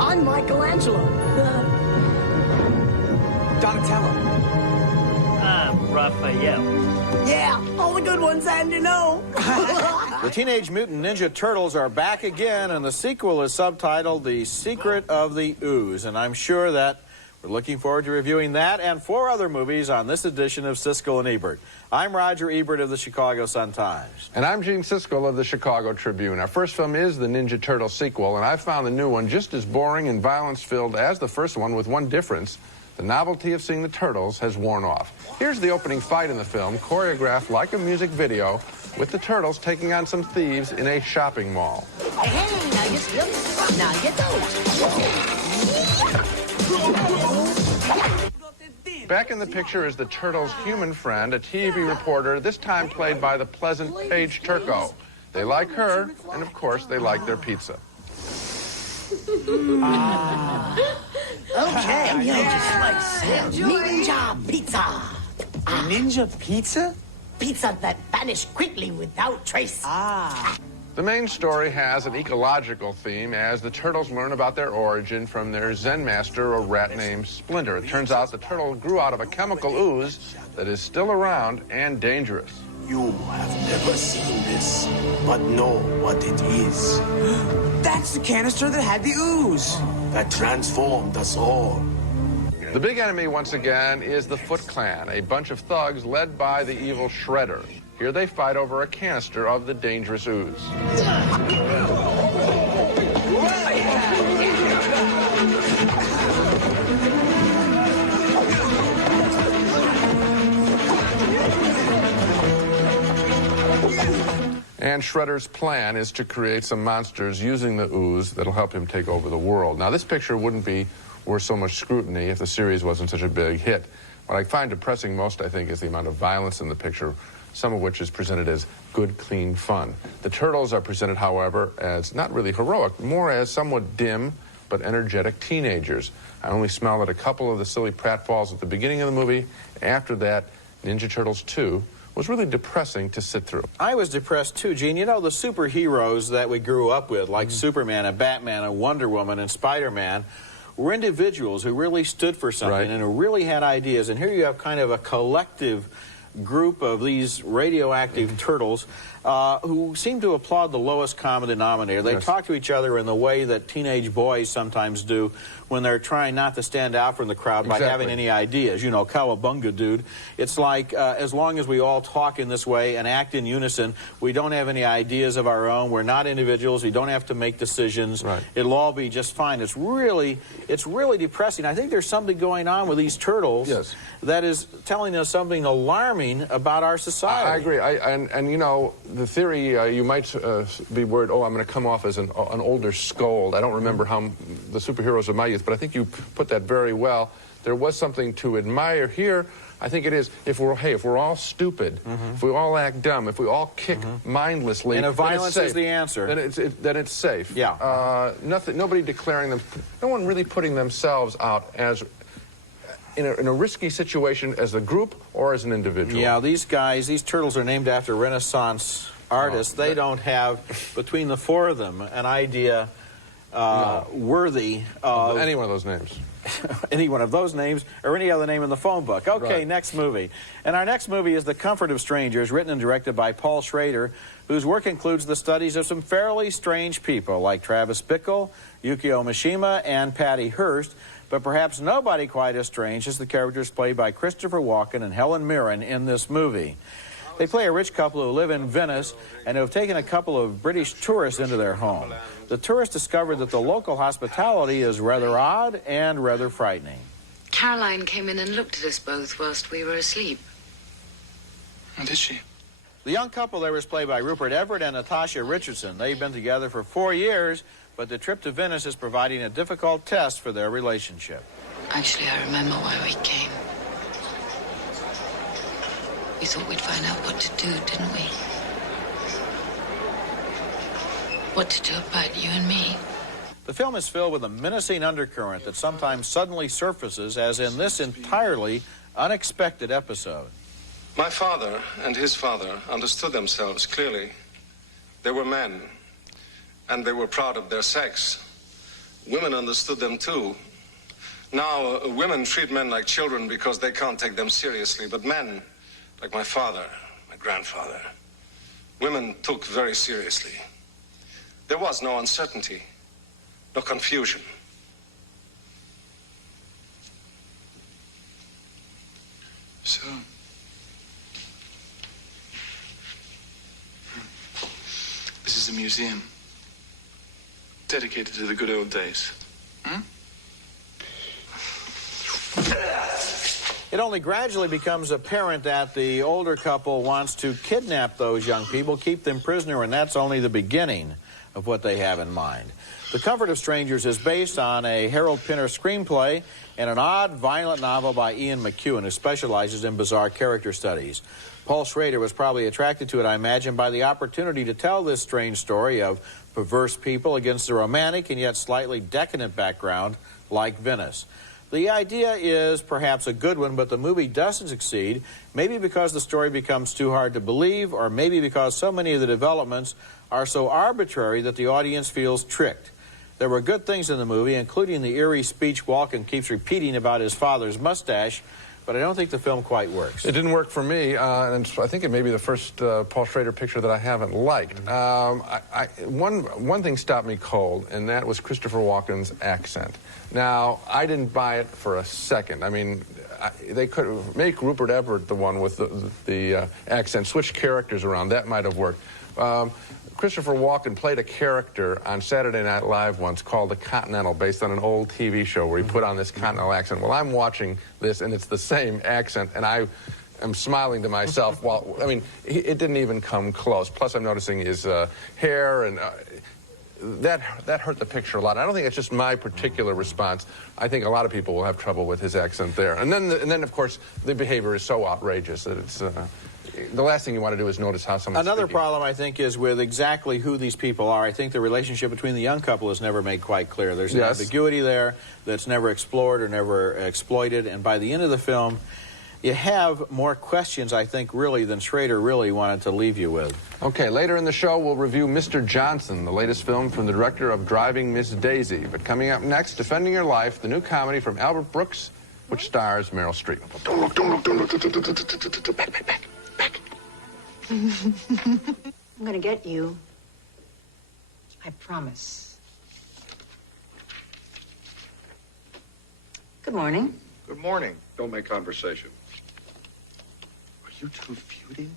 I'm Michelangelo. Donatello. I'm Raphael. Yeah, all the good ones, and you know. The Teenage Mutant Ninja Turtles are back again, and the sequel is subtitled The Secret of the Ooze. And I'm sure that we're looking forward to reviewing that and 4 other movies on this edition of Siskel and Ebert. I'm Roger Ebert of the Chicago Sun-Times. And I'm Gene Siskel of the Chicago Tribune. Our first film is the Ninja Turtle sequel, and I found the new one just as boring and violence-filled as the first one, with one difference. The novelty of seeing the Turtles has worn off. Here's the opening fight in the film, choreographed like a music video, with the Turtles taking on some thieves in a shopping mall. Hey, now you slip, now you don't. Back in the picture is the Turtles' human friend, a TV reporter, this time played by the pleasant Paige Turco. They like her, and of course, they like their pizza. Okay, Ninja pizza. Ninja pizza? Pizza that vanished quickly without trace. The main story has an ecological theme as the Turtles learn about their origin from their Zen master, a rat named Splinter. It turns out the turtle grew out of a chemical ooze that is still around and dangerous. You have never seen this, but know what it is. That's the canister that had the ooze. That transformed us all. The big enemy, once again, is the Foot Clan, a bunch of thugs led by the evil Shredder. Here they fight over a canister of the dangerous ooze. And Shredder's plan is to create some monsters using the ooze that'll help him take over the world. Now, this picture wouldn't be worth so much scrutiny if the series wasn't such a big hit. What I find depressing most, I think, is the amount of violence in the picture, some of which is presented as good, clean fun. The Turtles are presented, however, as not really heroic, more as somewhat dim but energetic teenagers. I only smiled at a couple of the silly pratfalls at the beginning of the movie. After that, Ninja Turtles 2 was really depressing to sit through. I was depressed too, Gene. You know, the superheroes that we grew up with, like Superman and Batman and Wonder Woman and Spider-Man, were individuals who really stood for something and who really had ideas. And here you have kind of a collective group of these radioactive turtles who seem to applaud the lowest common denominator. They talk to each other in the way that teenage boys sometimes do when they're trying not to stand out from the crowd by having any ideas. You know, cowabunga, dude. It's like, as long as we all talk in this way and act in unison, we don't have any ideas of our own. We're not individuals. We don't have to make decisions. It'll all be just fine. It's really depressing. I think there's something going on with these turtles that is telling us something alarming about our society. I agree. And you know, the theory, you might be worried, oh, I'm going to come off as an older scold. I don't remember how the superheroes of my youth, but I think you put that very well. There was something to admire here. I think it is, if we're all stupid, if we all act dumb, if we all kick mindlessly, and if violence is the answer, then it's safe. Nobody declaring them, no one really putting themselves out as in a risky situation as a group or as an individual. Yeah, these guys, these turtles are named after Renaissance artists. They don't have, between the 4 of them, an idea worthy of any one of those names. Any one of those names or any other name in the phone book. Okay, next movie. And our next movie is The Comfort of Strangers, written and directed by Paul Schrader, whose work includes the studies of some fairly strange people like Travis Bickle, Yukio Mishima, and Patty Hearst, but perhaps nobody quite as strange as the characters played by Christopher Walken and Helen Mirren in this movie. They play a rich couple who live in Venice and who have taken a couple of British tourists into their home. The tourists discovered that the local hospitality is rather odd and rather frightening. Caroline came in and looked at us both whilst we were asleep. Oh, did she? The young couple there was played by Rupert Everett and Natasha Richardson. They've been together for 4 years, but the trip to Venice is providing a difficult test for their relationship. Actually, I remember why we came. We thought we'd find out what to do, didn't we? What to do about you and me. The film is filled with a menacing undercurrent that sometimes suddenly surfaces, as in this entirely unexpected episode. My father and his father understood themselves clearly. They were men, and they were proud of their sex. Women understood them too. Now, women treat men like children because they can't take them seriously, but men, like my father, my grandfather, women took very seriously. There was no uncertainty, no confusion. So, this is a museum dedicated to the good old days. It only gradually becomes apparent that the older couple wants to kidnap those young people, keep them prisoner, and that's only the beginning of what they have in mind. The Comfort of Strangers is based on a Harold Pinter screenplay and an odd, violent novel by Ian McEwan, who specializes in bizarre character studies. Paul Schrader was probably attracted to it, I imagine, by the opportunity to tell this strange story of perverse people against a romantic and yet slightly decadent background like Venice. The idea is perhaps a good one, but the movie doesn't succeed, maybe because the story becomes too hard to believe, or maybe because so many of the developments are so arbitrary that the audience feels tricked. There were good things in the movie, including the eerie speech Walken keeps repeating about his father's mustache, but I don't think the film quite works. It didn't work for me, and I think it may be the first Paul Schrader picture that I haven't liked. One thing stopped me cold, and that was Christopher Walken's accent. Now, I didn't buy it for a second. I mean, they could make Rupert Everett the one with the accent, switch characters around. That might have worked. Christopher Walken played a character on Saturday Night Live once called The Continental, based on an old TV show where he put on this Continental accent. Well, I'm watching this, and it's the same accent, and I am smiling to myself while, I mean, it didn't even come close. Plus, I'm noticing his hair, and that hurt the picture a lot. I don't think it's just my particular response. I think a lot of people will have trouble with his accent there. And then of course, the behavior is so outrageous that it's... the last thing you want to do is notice how someone's Another speaking. problem, I think, is with exactly who these people are. I think the relationship between the young couple is never made quite clear. There's an ambiguity there that's never explored or never exploited, and by the end of the film, you have more questions, I think, really, than Schrader really wanted to leave you with. Okay, later in the show, we'll review Mr. Johnson, the latest film from the director of Driving Miss Daisy. But coming up next, Defending Your Life, the new comedy from Albert Brooks, which stars Meryl Streep. Don't look, don't look, don't look. Back. I'm gonna get you. I promise. Good morning. Good morning. Don't make conversation. Are you two feuding?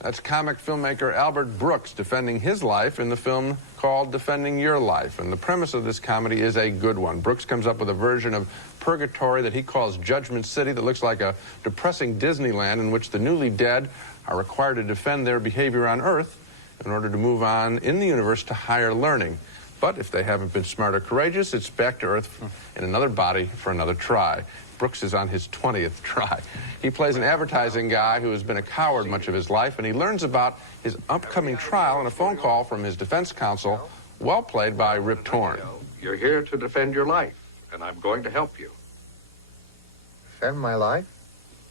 That's comic filmmaker Albert Brooks defending his life in the film called Defending Your Life. And the premise of this comedy is a good one. Brooks comes up with a version of Purgatory that he calls Judgment City that looks like a depressing Disneyland in which the newly dead are required to defend their behavior on Earth in order to move on in the universe to higher learning. But if they haven't been smart or courageous, it's back to Earth in another body for another try. Brooks is on his 20th try. He plays an advertising guy who has been a coward much of his life, and he learns about his upcoming trial in a phone call from his defense counsel, well played by Rip Torn. You're here to defend your life, and I'm going to help you. Defend my life?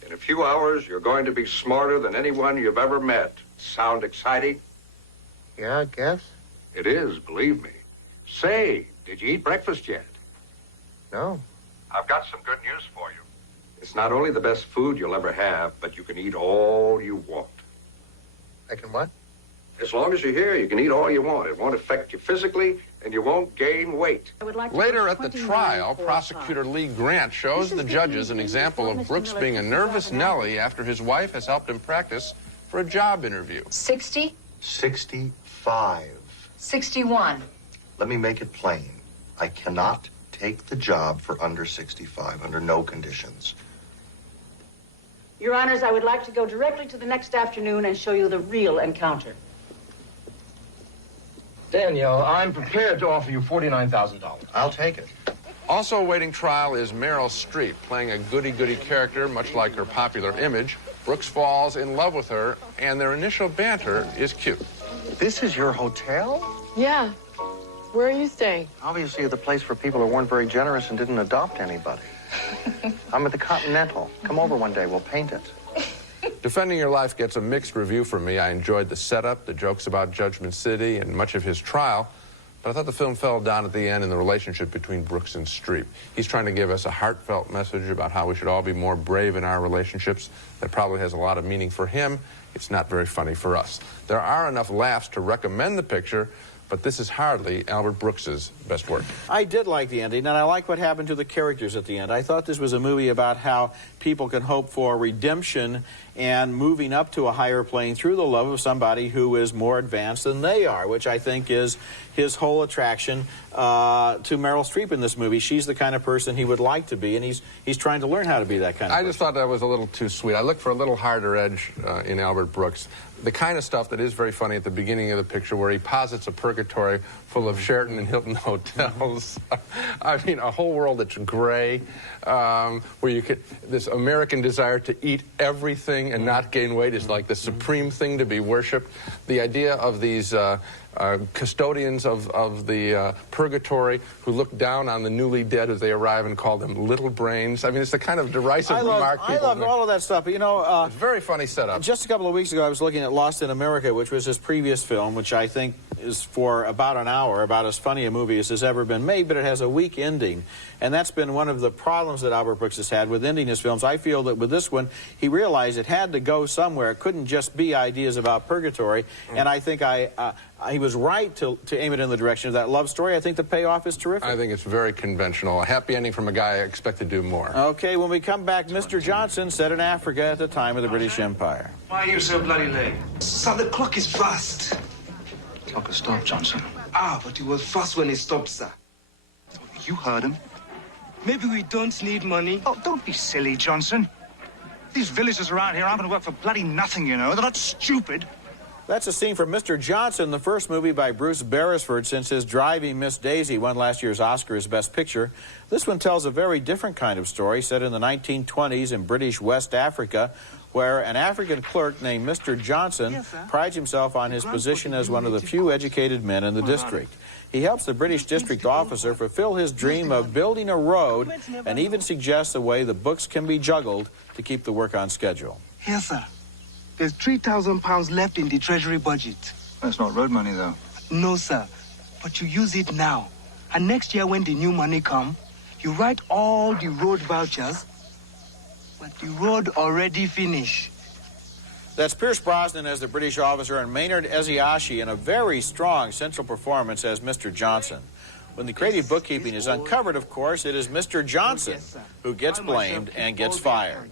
In a few hours, you're going to be smarter than anyone you've ever met. Sound exciting? Yeah, I guess. It is, believe me. Say, did you eat breakfast yet? No. I've got some good news for you. It's not only the best food you'll ever have, but you can eat all you want. I can what? As long as you're here, you can eat all you want. It won't affect you physically, and you won't gain weight. Later at the trial, prosecutor Lee Grant shows the judges an example of Brooks being a nervous Nelly after his wife has helped him practice for a job interview. 60? 65. 61. Let me make it plain. I cannot take the job for under 65, under no conditions. Your Honors, I would like to go directly to the next afternoon and show you the real encounter. Danielle, I'm prepared to offer you $49,000. I'll take it. Also awaiting trial is Meryl Streep, playing a goody-goody character, much like her popular image. Brooks falls in love with her, and their initial banter is cute. This is your hotel? Yeah. Where are you staying? Obviously, the place for people who weren't very generous and didn't adopt anybody. I'm at the Continental. Come over one day. We'll paint it. Defending Your Life gets a mixed review from me. I enjoyed the setup, the jokes about Judgment City, and much of his trial. But I thought the film fell down at the end in the relationship between Brooks and Streep. He's trying to give us a heartfelt message about how we should all be more brave in our relationships. That probably has a lot of meaning for him. It's not very funny for us. There are enough laughs to recommend the picture, but this is hardly Albert Brooks's best work. I did like the ending, and I like what happened to the characters at the end. I thought this was a movie about how people can hope for redemption and moving up to a higher plane through the love of somebody who is more advanced than they are, which I think is his whole attraction to Meryl Streep in this movie. She's the kind of person he would like to be, and he's trying to learn how to be that kind of person. I just thought that was a little too sweet. I looked for a little harder edge in Albert Brooks. The kind of stuff that is very funny at the beginning of the picture where he posits a purgatory full of Sheraton and Hilton hotels. I mean, a whole world that's gray, where you could, this American desire to eat everything and not gain weight is like the supreme thing to be worshipped. The idea of these custodians of the purgatory who look down on the newly dead as they arrive and call them little brains. I mean, it's the kind of derisive remark people I love all of that stuff, but you know... it's very funny setup. Just a couple of weeks ago, I was looking at Lost in America, which was his previous film, which I think is for about an hour, about as funny a movie as has ever been made, but it has a weak ending. And that's been one of the problems that Albert Brooks has had with ending his films. I feel that with this one, he realized it had to go somewhere. It couldn't just be ideas about purgatory. And I think he was right to aim it in the direction of that love story. I think the payoff is terrific. I think it's very conventional. A happy ending from a guy I expect to do more. Okay, when we come back, Mr. Johnson set in Africa at the time of the British Empire. Why are you so bloody late? Son, the clock is fast. Clock has stopped, Johnson. Ah, but it was fast when it stopped, sir. You heard him. Maybe we don't need money. Oh, don't be silly, Johnson. These villagers around here aren't going to work for bloody nothing, you know. They're not stupid. That's a scene from Mr. Johnson, the first movie by Bruce Beresford since his Driving Miss Daisy won last year's Oscar as Best Picture. This one tells a very different kind of story set in the 1920s in British West Africa, where an African clerk named Mr. Johnson prides himself on his position as one of the few educated men in the district. He helps the British district officer fulfill his dream of building a road and even suggests a way the books can be juggled to keep the work on schedule. Yes, sir. There's £3,000 left in the treasury budget. That's not road money, though. No, sir. But you use it now. And next year when the new money come, you write all the road vouchers, but the road already finished. That's Pierce Brosnan as the British officer and Maynard Eziashi in a very strong central performance as Mr. Johnson. When the creative bookkeeping is uncovered, of course, it is Mr. Johnson who gets blamed and gets fired.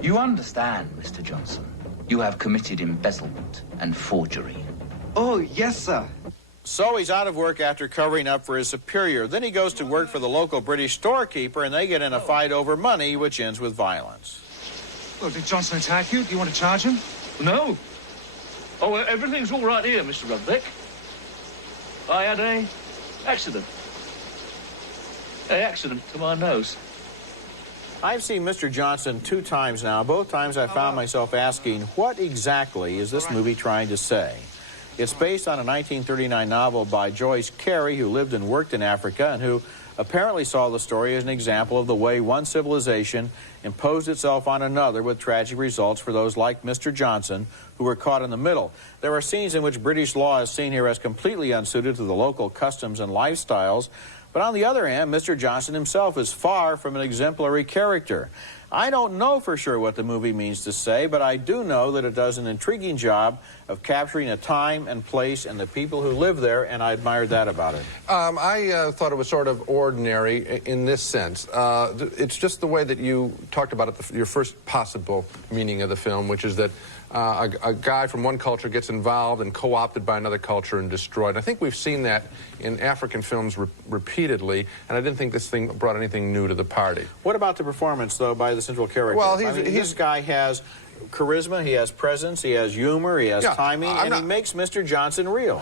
You understand, Mr. Johnson. You have committed embezzlement and forgery. Oh, yes, sir. So he's out of work after covering up for his superior. Then he goes to work for the local British storekeeper, and they get in a fight over money, which ends with violence. Well, did Johnson attack you? Do you want to charge him? No. Oh, everything's all right here, Mr. Rudbeck. I had a accident. An accident to my nose. I've seen Mr. Johnson 2 times now. Both times I found myself asking, what exactly is this movie trying to say? It's based on a 1939 novel by Joyce Carey, who lived and worked in Africa and who apparently saw the story as an example of the way one civilization imposed itself on another with tragic results for those like Mr. Johnson who were caught in the middle. There are scenes in which British law is seen here as completely unsuited to the local customs and lifestyles. But on the other hand, Mr. Johnson himself is far from an exemplary character. I don't know for sure what the movie means to say, but I do know that it does an intriguing job of capturing a time and place and the people who live there, and I admired that about it. I thought it was sort of ordinary in this sense. It's just the way that you talked about it, your first possible meaning of the film, which is that a guy from one culture gets involved and co-opted by another culture and destroyed. I think we've seen that in African films repeatedly, and I didn't think this thing brought anything new to the party. What about the performance, though, by the central character? Well, this guy has charisma, he has presence, he has humor, he has timing, and he makes Mr. Johnson real.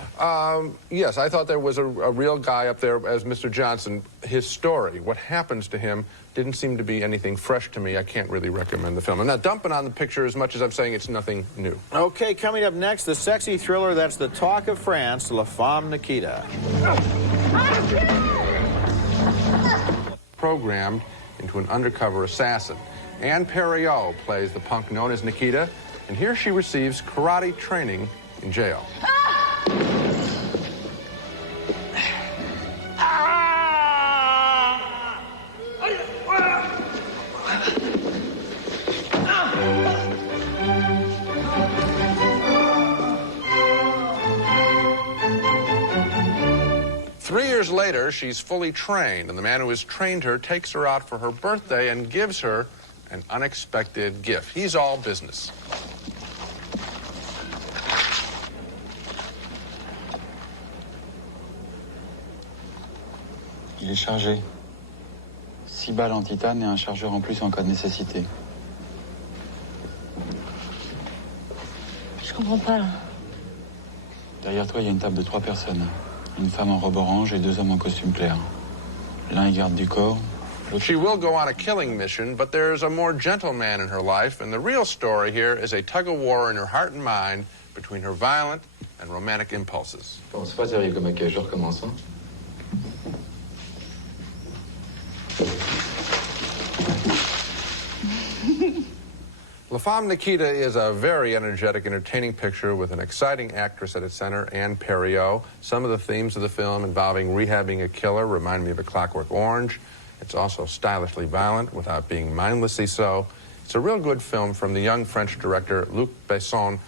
Yes, I thought there was a real guy up there as Mr. Johnson. His story, what happens to him, didn't seem to be anything fresh to me. I can't really recommend the film. I'm not dumping on the picture as much as I'm saying it's nothing new. Okay, coming up next, the sexy thriller that's the talk of France, La Femme Nikita. Programmed into an undercover assassin. Anne Perriot plays the punk known as Nikita, and here she receives karate training in jail. 3 years later, she's fully trained, and the man who has trained her takes her out for her birthday and gives her an unexpected gift. He's all business. Il est chargé. 6 balles en titane et un chargeur en plus en cas de nécessité. Je comprends pas, là. Derrière toi, il y a une table de 3 personnes. Une femme en robe orange et 2 hommes en costume clair. L'un est garde du corps. She will go on a killing mission, but there's a more gentle man in her life, and the real story here is a tug-of-war in her heart and mind between her violent and romantic impulses. Bon, c'est pas sérieux comme accueil, je recommence, hein. La Femme Nikita is a very energetic, entertaining picture with an exciting actress at its center, Anne Perriot. Some of the themes of the film involving rehabbing a killer remind me of A Clockwork Orange. It's also stylishly violent without being mindlessly so. It's a real good film from the young French director Luc Besson,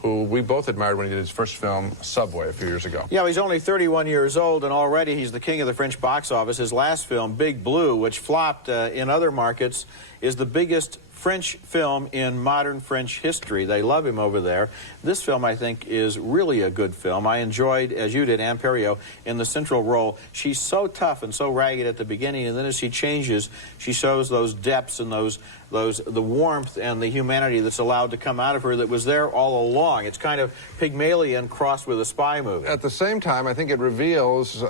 who we both admired when he did his first film, Subway, a few years ago. Yeah, he's only 31 years old, and already he's the king of the French box office. His last film, Big Blue, which flopped in other markets, is the biggest French film in modern French history. They love him over there. This film, I think, is really a good film. I enjoyed, as you did, Anne Perriot in the central role. She's so tough and so ragged at the beginning, and then as she changes, she shows those depths and the warmth and the humanity that's allowed to come out of her that was there all along. It's kind of Pygmalion crossed with a spy movie. At the same time, I think it reveals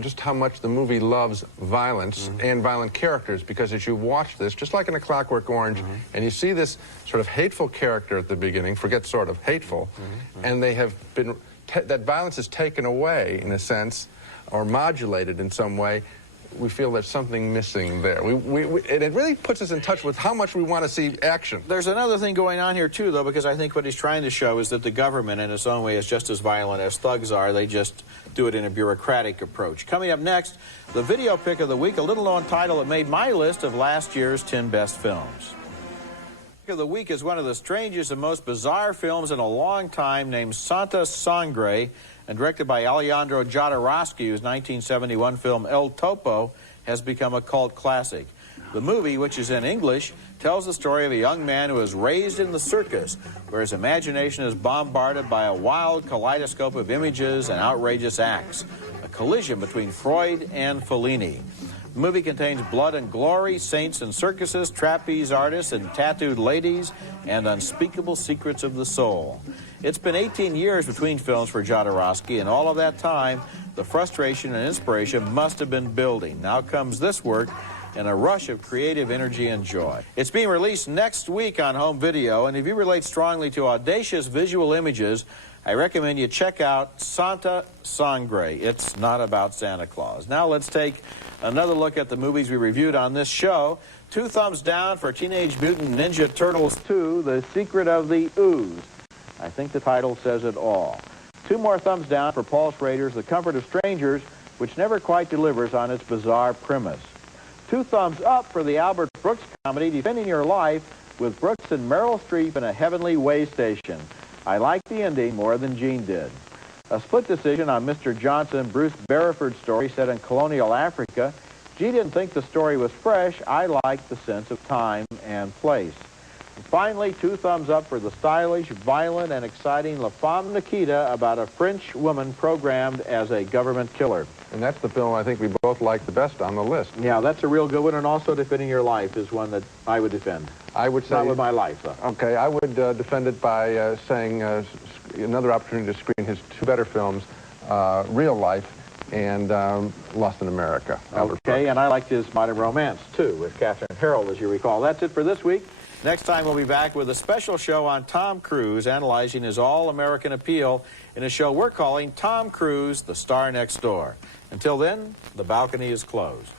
just how much the movie loves violence and violent characters, because as you watch this, just like in A Clockwork Orange, and you see this sort of hateful character at the beginning, forget sort of, hateful, and they have been, that violence is taken away in a sense, or modulated in some way. We feel there's something missing there. And it really puts us in touch with how much we want to see action. There's another thing going on here, too, though, because I think what he's trying to show is that the government, in its own way, is just as violent as thugs are. They just do it in a bureaucratic approach. Coming up next, the video pick of the week, a little-known title that made my list of last year's 10 best films. Pick of the week is one of the strangest and most bizarre films in a long time, named Santa Sangre, and directed by Alejandro Jodorowsky, whose 1971 film El Topo has become a cult classic. The movie, which is in English, tells the story of a young man who is raised in the circus, where his imagination is bombarded by a wild kaleidoscope of images and outrageous acts, a collision between Freud and Fellini. The movie contains blood and glory, saints and circuses, trapeze artists and tattooed ladies, and unspeakable secrets of the soul. It's been 18 years between films for Jodorowsky, and all of that time, the frustration and inspiration must have been building. Now comes this work in a rush of creative energy and joy. It's being released next week on home video, and if you relate strongly to audacious visual images, I recommend you check out Santa Sangre. It's not about Santa Claus. Now let's take another look at the movies we reviewed on this show. 2 thumbs down for Teenage Mutant Ninja Turtles 2, The Secret of the Ooze. I think the title says it all. 2 more thumbs down for Paul Schrader's The Comfort of Strangers, which never quite delivers on its bizarre premise. 2 thumbs up for the Albert Brooks comedy Defending Your Life, with Brooks and Meryl Streep in a heavenly way station. I like the ending more than Gene did. A split decision on Mr. Johnson, Bruce Beresford's story set in colonial Africa. Gene didn't think the story was fresh. I liked the sense of time and place. Finally, 2 thumbs up for the stylish, violent, and exciting La Femme Nikita about a French woman programmed as a government killer. And that's the film I think we both like the best on the list. Yeah, that's a real good one, and also Defending Your Life is one that I would defend. I would say... Not with my life, though. Okay, I would defend it by saying another opportunity to screen his 2 better films, Real Life and Lost in America. Okay, and I liked his Modern Romance, too, with Catherine Harold, as you recall. That's it for this week. Next time, we'll be back with a special show on Tom Cruise, analyzing his all-American appeal in a show we're calling Tom Cruise, the Star Next Door. Until then, the balcony is closed.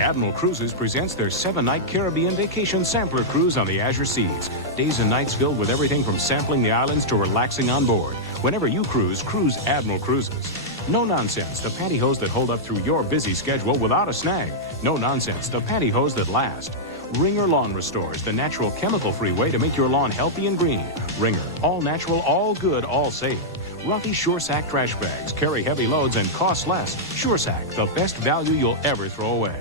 Admiral Cruises presents their 7-night Caribbean vacation sampler cruise on the Azure Seas. Days and nights filled with everything from sampling the islands to relaxing on board. Whenever you cruise, cruise Admiral Cruises. No nonsense, the pantyhose that hold up through your busy schedule without a snag. No nonsense, the pantyhose that last. Ringer Lawn Restores, the natural chemical-free way to make your lawn healthy and green. Ringer, all natural, all good, all safe. Ruffy Sure Sack trash bags carry heavy loads and cost less. Sure Sack, the best value you'll ever throw away.